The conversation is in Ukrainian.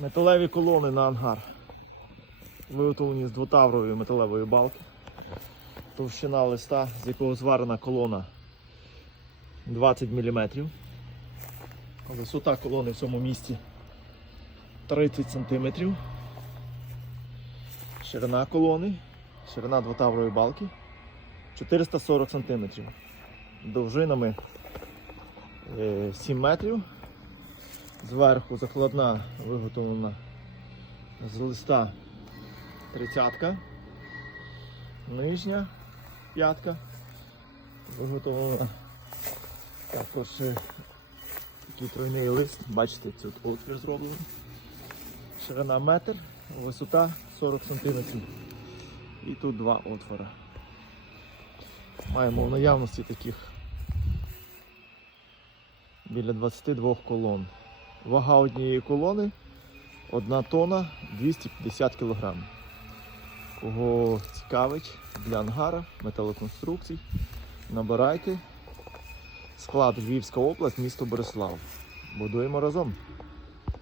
Металеві колони на ангар. Виготовлені з двотаврової металевої балки. Товщина листа, з якого зварена колона 20 мм. Висота колони в цьому місці 30 см. Ширина колони, ширина двотаврової балки 440 см. Довжинами е, 7 метрів. Зверху закладна виготовлена з листа тридцятка. Нижня п'ятка. Виготовлена також е, такий тройний лист. Бачите, тут отвір зроблений. Ширина метр, висота 40 см. І тут два отвори. Маємо в наявності таких біля 22 колон. Вага однієї колони 1 тонна 250 кг. Кого цікавить для ангара, металоконструкцій, набирайте. Склад Львівська область, місто Борислав. Будуємо разом.